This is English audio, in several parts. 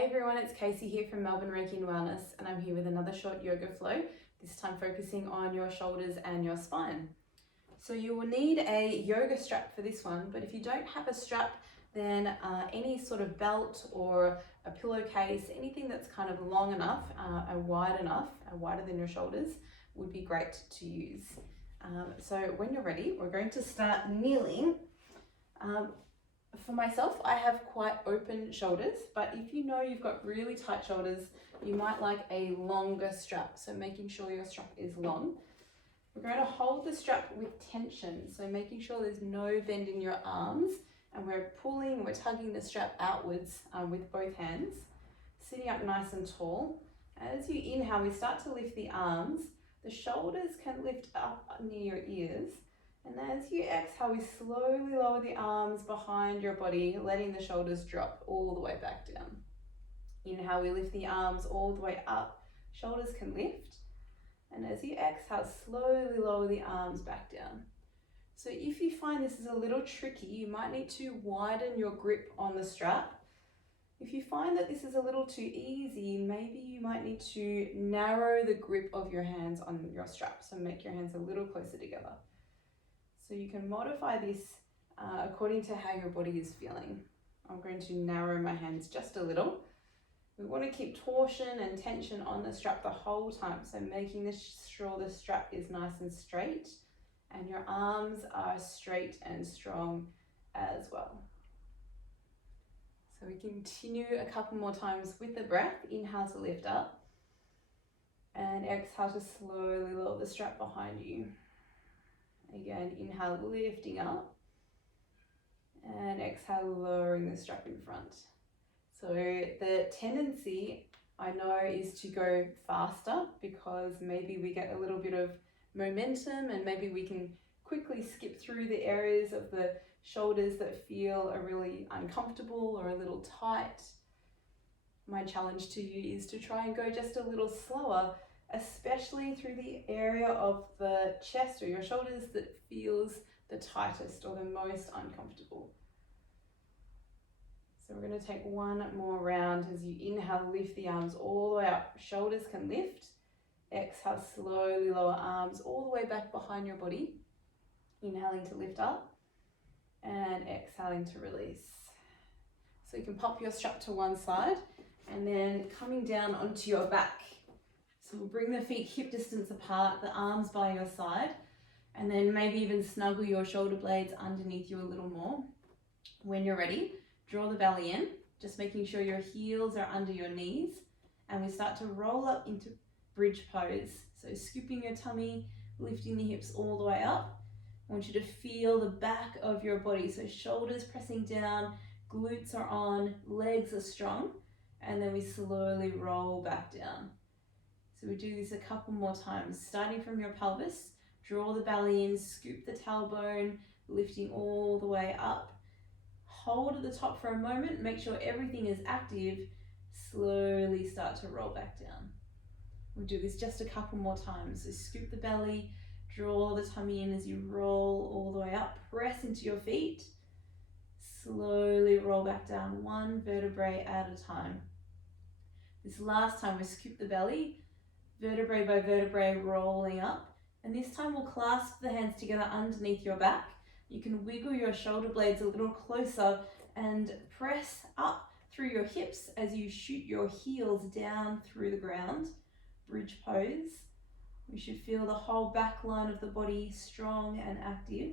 Hey everyone, it's Casey here from Melbourne Reiki and Wellness, and I'm here with another short yoga flow, this time focusing on your shoulders and your spine. So you will need a yoga strap for this one, but if you don't have a strap, then any sort of belt or a pillowcase, anything that's kind of long enough and wide enough, wider than your shoulders, would be great to use. So when you're ready, we're going to start kneeling. For myself, I have quite open shoulders, but if you know you've got really tight shoulders, you might like a longer strap. So making sure your strap is long. We're going to hold the strap with tension, so making sure there's no bend in your arms, and we're pulling, we're tugging the strap outwards with both hands, sitting up nice and tall. As you inhale, we start to lift the arms. The shoulders can lift up near your ears. And as you exhale, we slowly lower the arms behind your body, letting the shoulders drop all the way back down. Inhale, we lift the arms all the way up, shoulders can lift. And as you exhale, slowly lower the arms back down. So if you find this is a little tricky, you might need to widen your grip on the strap. If you find that this is a little too easy, maybe you might need to narrow the grip of your hands on your strap. So make your hands a little closer together. So you can modify this according to how your body is feeling. I'm going to narrow my hands just a little. We want to keep torsion and tension on the strap the whole time. So making sure the strap is nice and straight and your arms are straight and strong as well. So we continue a couple more times with the breath. Inhale to lift up and exhale to slowly lower the strap behind you. Again, inhale, lifting up, and exhale, lowering the strap in front. So the tendency, I know, is to go faster because maybe we get a little bit of momentum and maybe we can quickly skip through the areas of the shoulders that feel are really uncomfortable or a little tight. My challenge to you is to try and go just a little slower, especially through the area of the chest or your shoulders that feels the tightest or the most uncomfortable. So we're going to take one more round. As you inhale, lift the arms all the way up. Shoulders can lift. Exhale, slowly lower arms all the way back behind your body. Inhaling to lift up and exhaling to release. So you can pop your strap to one side and then coming down onto your back. So we'll bring the feet hip distance apart, the arms by your side, and then maybe even snuggle your shoulder blades underneath you a little more. When you're ready, draw the belly in, just making sure your heels are under your knees, and we start to roll up into bridge pose. So scooping your tummy, lifting the hips all the way up. I want you to feel the back of your body, so shoulders pressing down, glutes are on, legs are strong, and then we slowly roll back down. So we do this a couple more times, starting from your pelvis, draw the belly in, scoop the tailbone, lifting all the way up. Hold at the top for a moment, make sure everything is active, slowly start to roll back down. We'll do this just a couple more times. So scoop the belly, draw the tummy in as you roll all the way up, press into your feet, slowly roll back down, one vertebrae at a time. This last time we scoop the belly, vertebrae by vertebrae rolling up, and this time we'll clasp the hands together underneath your back. You can wiggle your shoulder blades a little closer and press up through your hips as you shoot your heels down through the ground. Bridge pose. We should feel the whole back line of the body strong and active.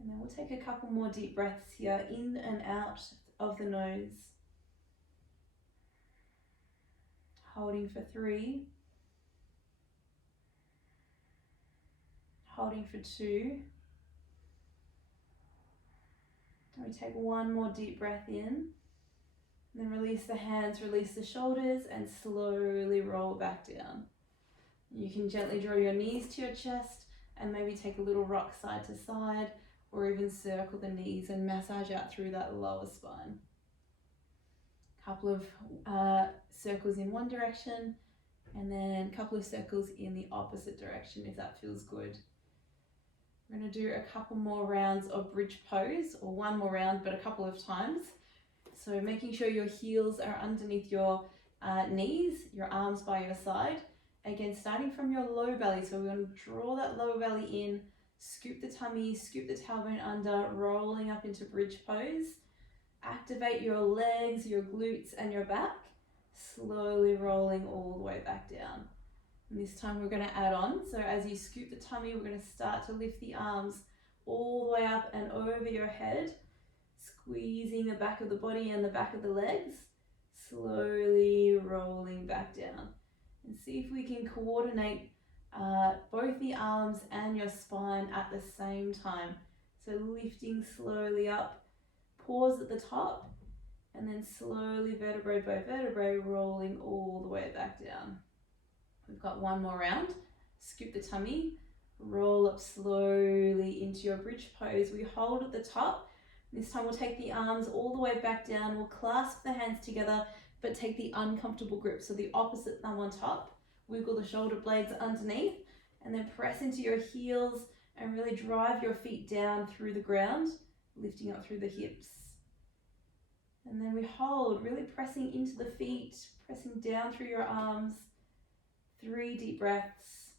And then we'll take a couple more deep breaths here, in and out of the nose. Holding for 3, holding for 2, and we take one more deep breath in, and then release the hands, release the shoulders, and slowly roll back down. You can gently draw your knees to your chest, and maybe take a little rock side to side, or even circle the knees and massage out through that lower spine. Couple of circles in one direction and then a couple of circles in the opposite direction if that feels good. We're going to do a couple more rounds of bridge pose, or one more round but a couple of times. So making sure your heels are underneath your knees, your arms by your side. Again, starting from your low belly. So we're going to draw that lower belly in, scoop the tummy, scoop the tailbone under, rolling up into bridge pose. Activate your legs, your glutes, and your back. Slowly rolling all the way back down. And this time we're going to add on. So as you scoop the tummy, we're going to start to lift the arms all the way up and over your head, squeezing the back of the body and the back of the legs, slowly rolling back down. And see if we can coordinate both the arms and your spine at the same time. So lifting slowly up, pause at the top, and then slowly vertebrae by vertebrae rolling all the way back down. We've got one more round. Scoop the tummy, roll up slowly into your bridge pose. We hold at the top. This time we'll take the arms all the way back down. We'll clasp the hands together, but take the uncomfortable grip. So the opposite thumb on top. Wiggle the shoulder blades underneath, and then press into your heels and really drive your feet down through the ground, lifting up through the hips. And then we hold, really pressing into the feet, pressing down through your arms. 3 deep breaths.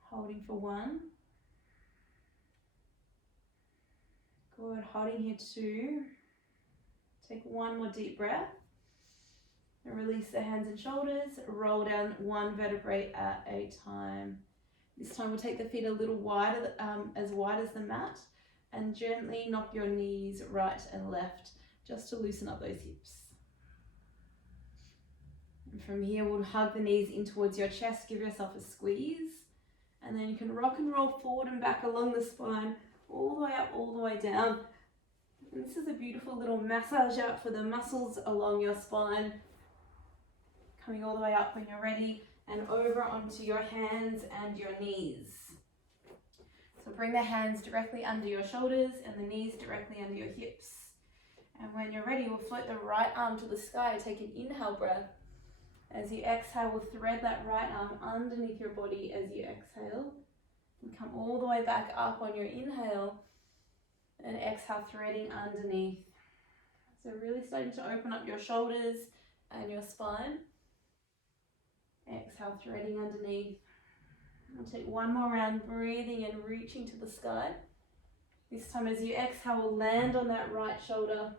Holding for 1. Good, holding here 2. Take 1 more deep breath. And release the hands and shoulders. Roll down 1 vertebrae at a time. This time we'll take the feet a little wider, as wide as the mat, and gently knock your knees right and left, just to loosen up those hips. And from here, we'll hug the knees in towards your chest, give yourself a squeeze, and then you can rock and roll forward and back along the spine, all the way up, all the way down. And this is a beautiful little massage out for the muscles along your spine, coming all the way up when you're ready, and over onto your hands and your knees. So bring the hands directly under your shoulders and the knees directly under your hips. And when you're ready, we'll float the right arm to the sky. Take an inhale breath. As you exhale, we'll thread that right arm underneath your body as you exhale. And come all the way back up on your inhale. And exhale, threading underneath. So really starting to open up your shoulders and your spine. Exhale, threading underneath. We'll take 1 more round, breathing and reaching to the sky. This time as you exhale, we'll land on that right shoulder.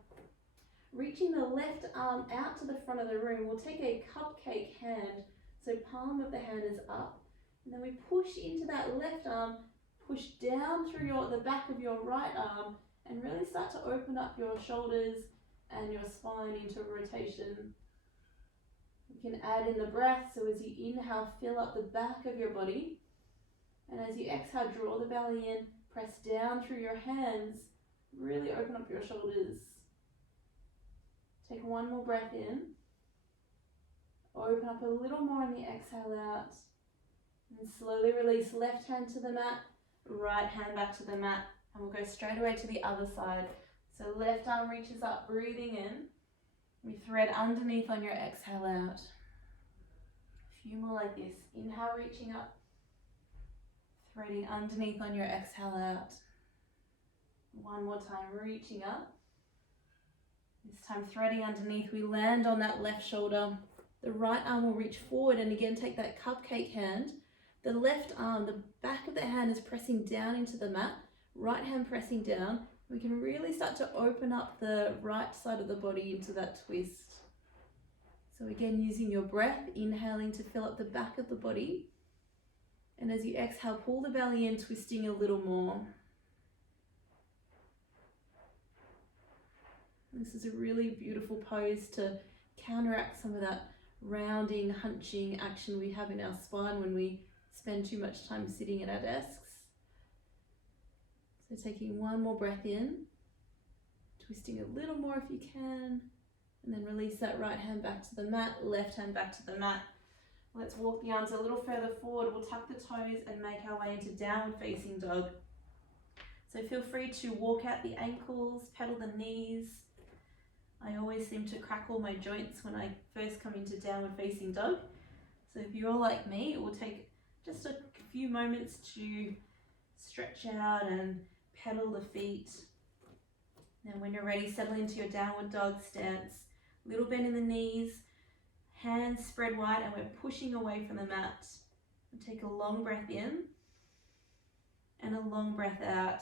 Reaching the left arm out to the front of the room, we'll take a cupcake hand. So palm of the hand is up. And then we push into that left arm, push down through the back of your right arm, and really start to open up your shoulders and your spine into rotation. You can add in the breath, so as you inhale, fill up the back of your body. And as you exhale, draw the belly in, press down through your hands, really open up your shoulders. Take 1 more breath in. Open up a little more on the exhale out. And slowly release, left hand to the mat, right hand back to the mat. And we'll go straight away to the other side. So left arm reaches up, breathing in. We thread underneath on your exhale out. A few more like this. Inhale, reaching up. Threading underneath on your exhale out. 1 more time, reaching up. This time threading underneath, we land on that left shoulder. The right arm will reach forward and again take that cupcake hand. The left arm, the back of the hand is pressing down into the mat. Right hand pressing down. We can really start to open up the right side of the body into that twist. So again, using your breath, inhaling to fill up the back of the body. And as you exhale, pull the belly in, twisting a little more. This is a really beautiful pose to counteract some of that rounding, hunching action we have in our spine when we spend too much time sitting at our desks. So taking 1 more breath in, twisting a little more if you can, and then release that right hand back to the mat, left hand back to the mat. Let's walk the arms a little further forward. We'll tuck the toes and make our way into downward facing dog. So feel free to walk out the ankles, pedal the knees. I always seem to crack all my joints when I first come into downward facing dog. So if you're like me, it will take just a few moments to stretch out and pedal the feet And when you're ready, settle into your downward dog stance. Little bend in the knees, hands spread wide, and we're pushing away from the mat. Take a long breath in and a long breath out.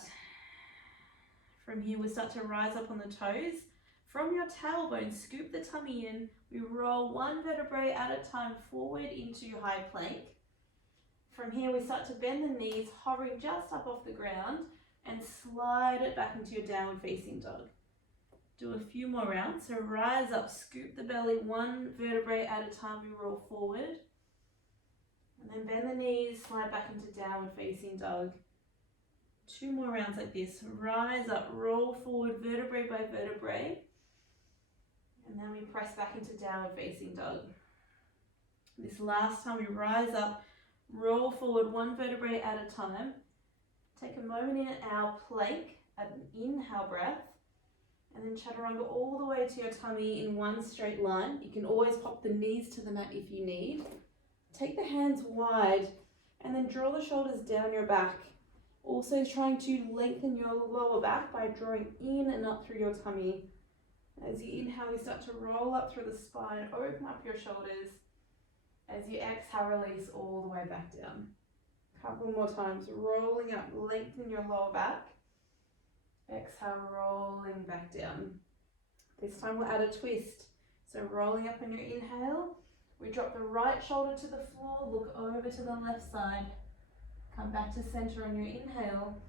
From here, we'll start to rise up on the toes. From your tailbone, scoop the tummy in. We roll one vertebrae at a time forward into high plank. From here, we start to bend the knees, hovering just up off the ground, and slide it back into your downward facing dog. Do a few more rounds. So rise up, scoop the belly, one vertebrae at a time, we roll forward. And then bend the knees, slide back into downward facing dog. 2 more rounds like this. Rise up, roll forward, vertebrae by vertebrae. And then we press back into downward facing dog. This last time we rise up, roll forward one vertebrae at a time. Take a moment in our plank, an inhale breath, and then chaturanga all the way to your tummy in one straight line. You can always pop the knees to the mat if you need. Take the hands wide and then draw the shoulders down your back. Also trying to lengthen your lower back by drawing in and up through your tummy. As you inhale, you start to roll up through the spine, open up your shoulders. As you exhale, release all the way back down. Couple more times, rolling up, lengthen your lower back. Exhale, rolling back down. This time we'll add a twist. So rolling up on your inhale, we drop the right shoulder to the floor, look over to the left side. Come back to center on your inhale.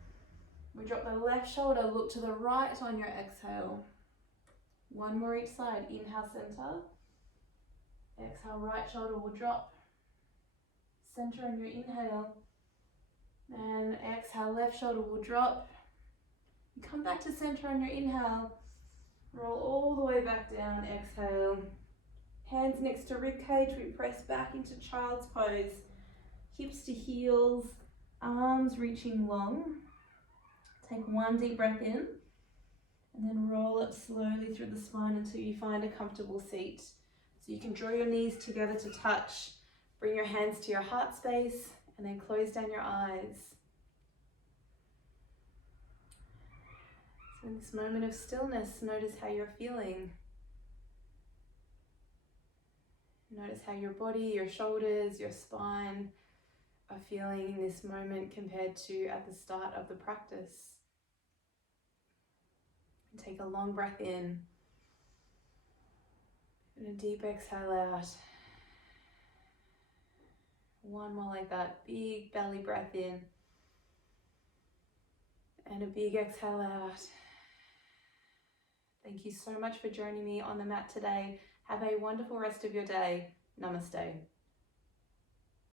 We drop the left shoulder, look to the right on your exhale. One more each side. Inhale, center. Exhale, right shoulder will drop. Center on your inhale. And exhale, left shoulder will drop. Come back to center on your inhale. Roll all the way back down. Exhale. Hands next to rib cage. We press back into child's pose. Hips to heels. Arms reaching long. Take one deep breath in. And then roll up slowly through the spine until you find a comfortable seat. So you can draw your knees together to touch. Bring your hands to your heart space and then close down your eyes. So in this moment of stillness, notice how you're feeling. Notice how your body, your shoulders, your spine are feeling in this moment compared to at the start of the practice. And take a long breath in and a deep exhale out. One more like that, big belly breath in and a big exhale out. Thank you so much for joining me on the mat today. Have a wonderful rest of your day. Namaste.